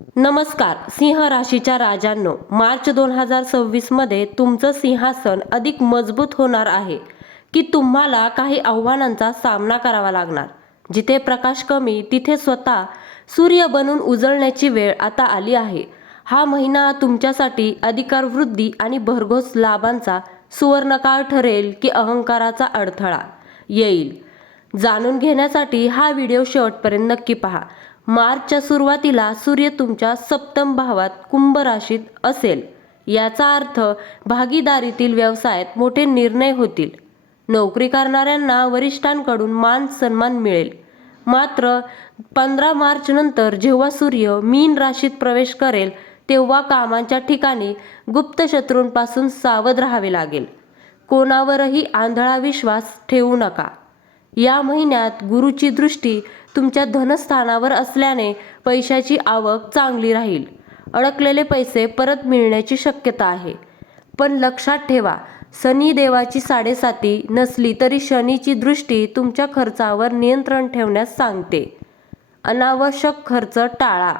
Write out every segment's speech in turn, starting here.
नमस्कार. सिंह राशीच्या राजांनो, मार्च 2026 मध्ये तुमचं सिंहासन अधिक मजबूत होणार आहे की तुम्हाला काही आव्हानांचा सामना करावा लागणार. जिथे प्रकाश कमी तिथे स्वतः सूर्य बनून उजळण्याची वेळ आता आली आहे. हा महिना तुमच्यासाठी अधिकार वृद्धी आणि भरघोस लाभांचा सुवर्णकाळ ठरेल की अहंकाराचा अडथळा येईल. जाणून घेण्यासाठी हा व्हिडिओ शेवटपर्यंत नक्की पहा. मार्चच्या सुरुवातीला सूर्य तुमच्या सप्तम भावात कुंभ राशीत असेल. याचा अर्थ भागीदारीतील व्यवसायात मोठे निर्णय होतील. नोकरी करणाऱ्यांना वरिष्ठांकडून मान सन्मान मिळेल. मात्र 15 मार्च नंतर जेव्हा सूर्य मीन राशीत प्रवेश करेल तेव्हा कामाच्या ठिकाणी गुप्त शत्रूंपासून सावध राहावे लागेल. कोणावरही आंधळा विश्वास ठेवू नका. या महिन्यात गुरुची दृष्टी तुमच्या धनस्थानावर असल्याने पैशाची आवक चांगली राहील. अडकलेले पैसे परत मिळण्याची शक्यता आहे. पण लक्षात ठेवा, शनी देवाची साडेसाती नसली तरी शनीची दृष्टी तुमच्या खर्चावर नियंत्रण ठेवण्यास सांगते. अनावश्यक खर्च टाळा.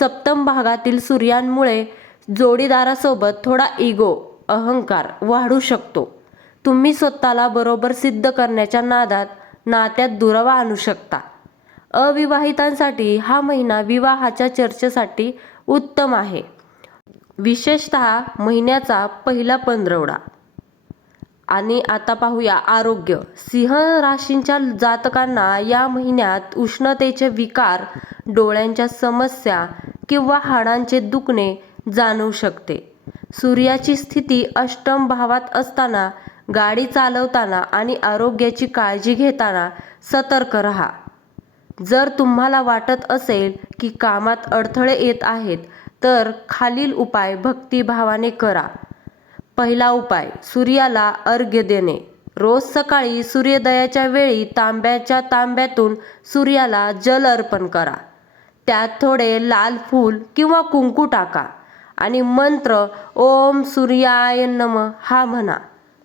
सप्तम भागातील सूर्यामुळे जोडीदारासोबत थोडा इगो अहंकार वाढू शकतो. तुम्ही स्वतःला बरोबर सिद्ध करण्याच्या नादात नात्यात दुरावा आणू शकता. अविवाहितांसाठी हा महिना विवाहाच्या चर्चेसाठी उत्तम आहे, विशेषतः महिन्याचा पहिला पंधरवडा. आणि आता पाहूया आरोग्य. सिंह राशींच्या जातकांना या महिन्यात उष्णतेचे विकार, डोळ्यांच्या समस्या किंवा हाडांचे दुखणे जाणवू शकते. सूर्याची स्थिती अष्टम भावात असताना गाडी चालवताना आणि आरोग्याची काळजी घेताना सतर्क राहा. जर तुम्हाला वाटत असेल की कामात अडथळे येत आहेत तर खालील उपाय भक्तिभावाने करा. पहिला उपाय, सूर्याला अर्घ्य देणे. रोज सकाळी सूर्योदयाच्या वेळी तांब्याच्या तांब्यातून सूर्याला जल अर्पण करा. त्यात थोडे लाल फूल किंवा कुंकू टाका आणि मंत्र ओम सूर्याय नमः हा म्हणा.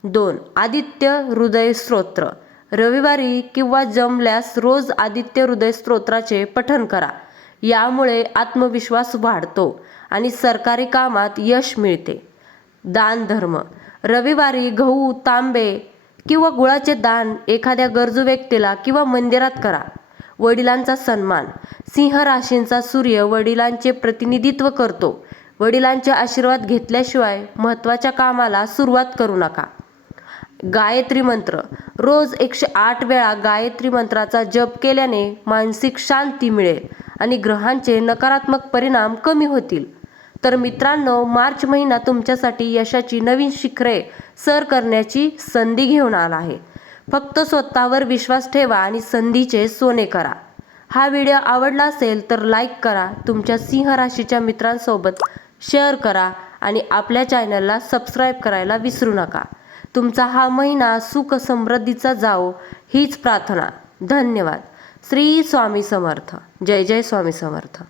2. आदित्य हृदय स्तोत्र. रविवारी किंवा जमल्यास रोज आदित्य हृदय स्तोत्राचे पठण करा. यामुळे आत्मविश्वास वाढतो आणि सरकारी कामात यश मिळते. दान धर्म. रविवारी गहू, तांबे किंवा गुळाचे दान एखाद्या गरजू व्यक्तीला किंवा मंदिरात करा. वडिलांचा सन्मान. सिंह राशींचा सूर्य वडिलांचे प्रतिनिधित्व करतो. वडिलांचे आशीर्वाद घेतल्याशिवाय महत्त्वाच्या कामाला सुरुवात करू नका. गायत्री मंत्र. रोज 108 वेळा गायत्री मंत्राचा जप केल्याने मानसिक शांती मिळेल आणि ग्रहांचे नकारात्मक परिणाम कमी होतील. तर मित्रांनो, मार्च महिना तुमच्यासाठी यशाची नवीन शिखरे सर करण्याची संधी घेऊन आला आहे. फक्त स्वतःवर विश्वास ठेवा आणि संधीचे सोने करा. हा व्हिडिओ आवडला असेल तर लाईक करा, तुमच्या सिंह राशीच्या मित्रांसोबत शेअर करा आणि आपल्या चॅनलला सबस्क्राईब करायला विसरू नका. तुमचा हा महिना सुख समृद्धीचा जाओ हीच प्रार्थना. धन्यवाद. श्री स्वामी समर्थ. जय जय स्वामी समर्थ.